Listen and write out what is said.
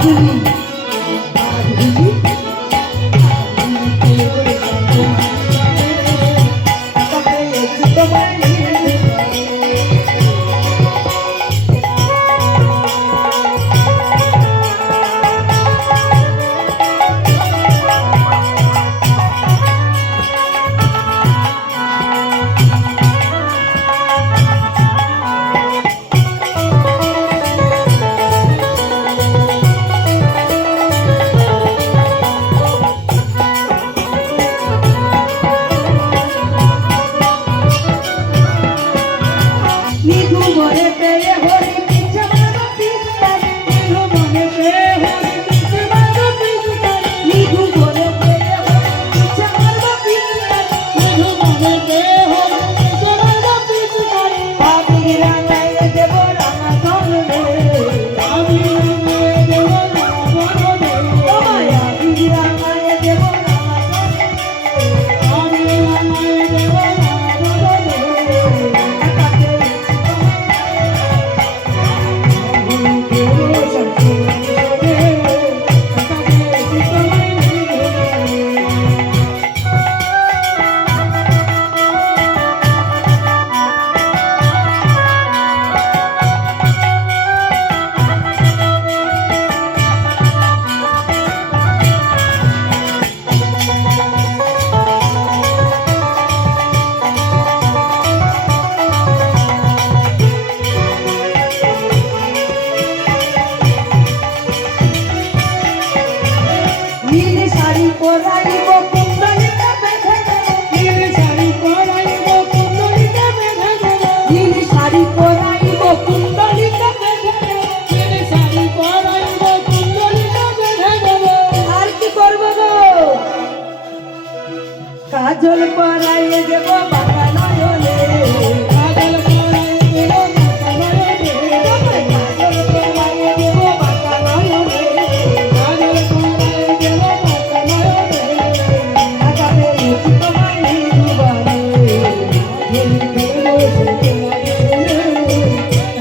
Bye. Sari পরাইব কুণ্ডলিতে মেরে শাড়ি পরাইব কুণ্ডলিতে বেঁধে দেব আর কি করব গো? কাজল পরাইয়ে দেব